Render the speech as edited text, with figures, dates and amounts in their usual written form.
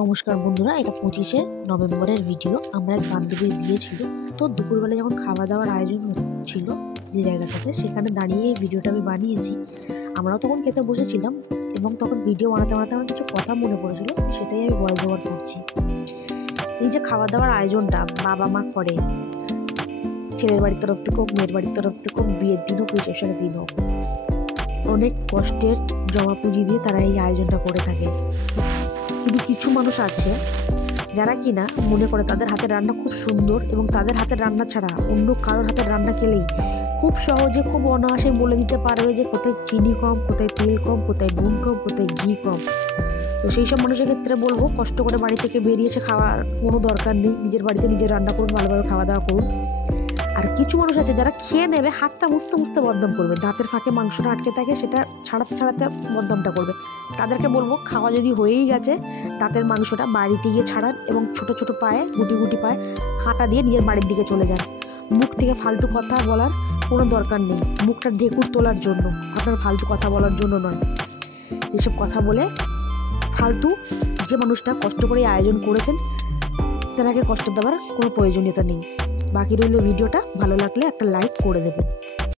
নমস্কার বন্ধুরা, এটা 25শে নভেম্বরের ভিডিও। আমরা এক বান্ধবীর বিয়ে ছিল, তো দুপুরবেলা যখন খাওয়া দাওয়ার আয়োজন হচ্ছিল যে জায়গাটাতে, সেখানে দাঁড়িয়ে এই ভিডিওটা আমি বানিয়েছি। আমরাও তখন খেতে বসেছিলাম এবং তখন ভিডিও বানাতে বানাতে আমার কিছু কথা মনে পড়েছিল, তো সেটাই আমি ভয়েস ওভার করছি। এই যে খাওয়া দাওয়ার আয়োজনটা বাবা মা করে, ছেলের বাড়ির তরফ থেকে হোক, মেয়ের বাড়ির তরফ থেকে হোক, বিয়ের দিন হোক, রিসেপশনের দিন হোক, অনেক কষ্টের জমা পুঁজি দিয়ে তারা এই আয়োজনটা করে থাকে। কিন্তু কিছু মানুষ আছে যারা কিনা মনে করে তাদের হাতের রান্না খুব সুন্দর, এবং তাদের হাতের রান্না ছাড়া অন্য কারোর হাতের রান্না খেলেই খুব সহজে, খুব অনায়াসে বলে দিতে পারবে যে কোথায় চিনি কম, কোথায় তেল কম, কোথায় নুন কম, কোথায় ঘি কম। তো সেই সব মানুষের ক্ষেত্রে বলবো, কষ্ট করে বাড়ি থেকে বেরিয়ে এসে খাওয়ার কোনো দরকার নেই। নিজের বাড়িতে নিজে রান্না করুন, ভালোভাবে খাওয়া দাওয়া করুন। আর কিছু মানুষ আছে যারা খেয়ে নেবে, হাতটা মুছতে মুছতে বদনাম করবে, দাঁতের ফাঁকে মাংসটা আটকে থাকে, সেটা ছাড়াতে ছাড়াতে বদনামটা করবে। তাদেরকে বলবো, খাওয়া যদি হয়েই গেছে, দাঁতের মাংসটা বাড়িতে গিয়ে ছাড়ান এবং ছোট ছোট পায়ে, গুটি গুটি পায়ে হাঁটা দিয়ে নিজের বাড়ির দিকে চলে যান। মুখ থেকে ফালতু কথা বলার কোনো দরকার নেই। মুখটা ঢেকুর তোলার জন্য, আপনার ফালতু কথা বলার জন্য নয়। এসব কথা বলে ফালতু যে মানুষটা কষ্ট করে আয়োজন করেছেন, তেনাকে কষ্ট দেওয়ার কোনো প্রয়োজনীয়তা নেই। বাকি রইল ভিডিওটা। ভালো লাগলে একটা লাইক করে দেবেন।